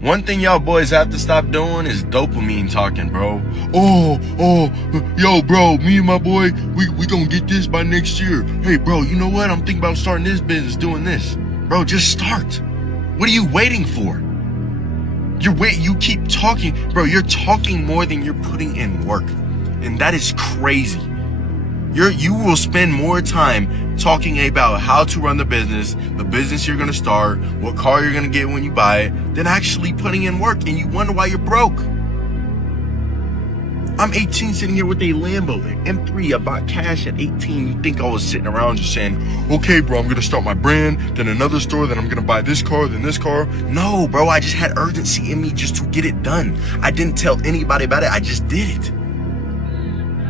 One thing y'all boys have to stop doing is dopamine talking, bro. Yo, bro, me and my boy, we gonna get this by next year. Hey, bro, you know what? I'm thinking about starting this business, doing this. Bro, just start. What are you waiting for? You keep talking, bro. You're talking more than you're putting in work, and that is crazy. You will spend more time talking about how to run the business you're gonna start, what car you're gonna get when you buy it, than actually putting in work, and you wonder why you're broke. I'm 18 sitting here with a Lambo, an M3. I bought cash at 18. You think I was sitting around just saying, okay, bro, I'm gonna start my brand, then another store, then I'm gonna buy this car, then this car. No, bro, I just had urgency in me just to get it done. I didn't tell anybody about it. I just did it.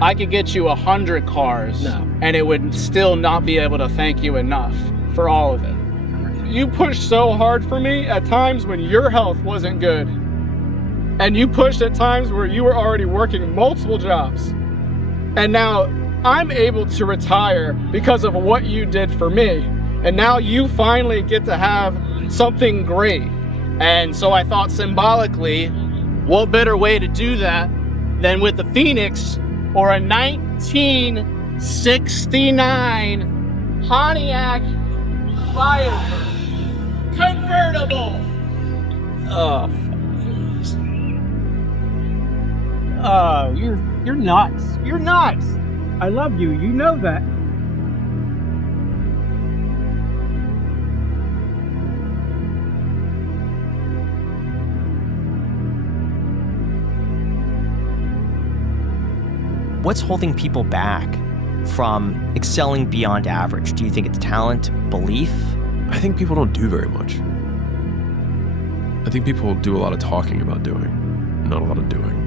I could get you 100 cars, and it would still not be able to thank you enough for all of it. You pushed so hard for me at times when your health wasn't good. And you pushed at times where you were already working multiple jobs. And now I'm able to retire because of what you did for me. And now you finally get to have something great. And so I thought symbolically, what better way to do that than with the Phoenix or a 1969 Pontiac Firebird convertible. Oh, you're nuts. You're nuts. I love you. You know that. What's holding people back from excelling beyond average? Do you think it's talent, belief? I think people don't do very much. I think people do a lot of talking about doing, not a lot of doing.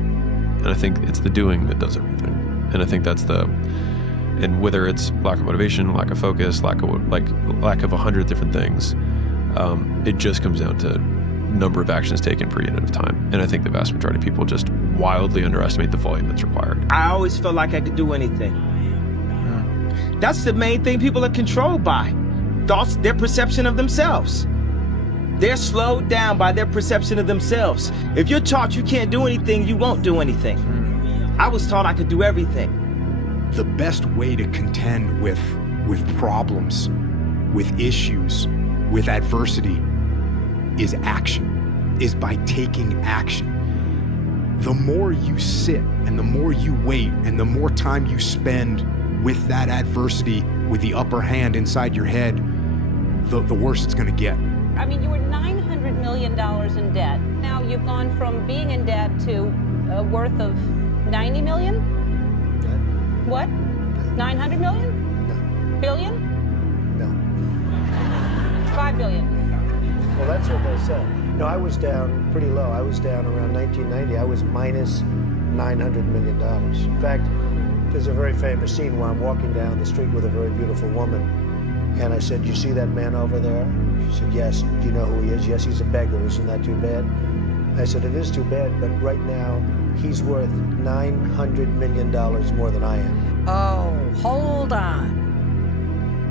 And I think it's the doing that does everything. And I think that's and whether it's lack of motivation, lack of focus, lack of 100 different things, it just comes down to number of actions taken per unit of time. And I think the vast majority of people just wildly underestimate the volume that's required. I always felt like I could do anything. That's the main thing people are controlled by. Thoughts, their perception of themselves. They're slowed down by their perception of themselves. If you're taught you can't do anything, you won't do anything. I was taught I could do everything. The best way to contend with problems, with issues, with adversity is action, is by taking action. The more you sit and the more you wait and the more time you spend with that adversity, with the upper hand inside your head, the worse it's gonna get. I mean, you were $900 million in debt. Now you've gone from being in debt to a worth of 90 million? What? 900 million? No. Billion? No. 5 billion. Well, that's what they said. No, I was down pretty low. I was down around 1990. I was minus $900 million. In fact, there's a very famous scene where I'm walking down the street with a very beautiful woman. And I said, you see that man over there? She said, yes. Do you know who he is? Yes, he's a beggar. Isn't that too bad? I said, it is too bad, but right now, he's worth $900 million more than I am. Oh, hold on.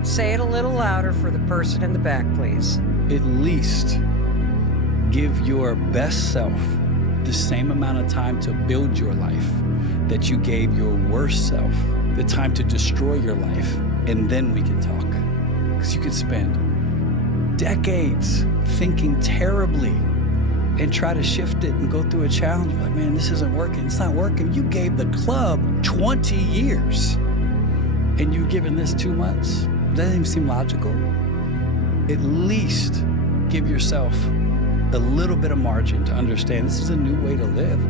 Say it a little louder for the person in the back, please. At least give your best self the same amount of time to build your life that you gave your worst self the time to destroy your life, and then we can talk. Because you could spend decades thinking terribly and try to shift it and go through a challenge. Like, man, this isn't working. It's not working. You gave the club 20 years and you've given this 2 months. Doesn't even seem logical. At least give yourself a little bit of margin to understand this is a new way to live.